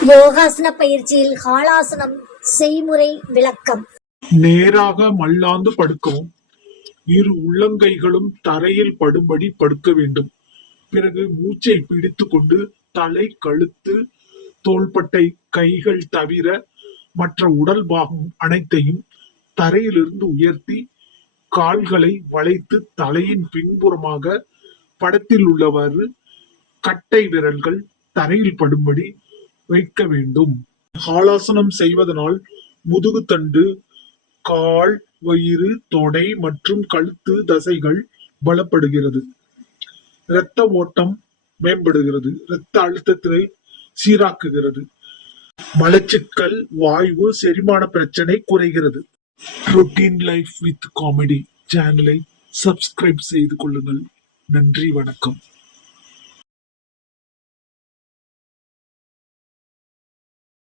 யோகாசன பயிற்சியில் ஹாலாசனம் செய்முறை விளக்கம். நேராக மல்லாந்து படுக்கவும். இரு உள்ளங்கைகளும் தரையில் படும்படி படுக்க வேண்டும். பிறகு மூச்சை பிடித்துக் கொண்டு தலை, கழுத்து, தோள்பட்டை, கைகள் தவிர மற்ற உடல் பாகம் அனைத்தையும் தரையிலிருந்து உயர்த்தி கால்களை வளைத்து தலையின் பின்புறமாக படத்தில் உள்ளவாறு கட்டை விரல்கள் தரையில் படும்படி வைக்க வேண்டும். ஹாலாசனம் செய்வதனால் முதுகுத்தண்டு, கால், வயிறு, தொடை மற்றும் கழுத்து தசைகள் பலப்படுகிறது. இரத்த ஓட்டம் மேம்படுகிறது. இரத்த அழுத்தத்தை சீராக்குகிறது. மலச்சிக்கல், வாய்வு, செரிமான பிரச்சனை குறைகிறது. ரொட்டீன் லைஃப் வித் காமெடி சேனலை சப்ஸ்கிரைப் செய்து கொள்ளுங்கள். நன்றி, வணக்கம்.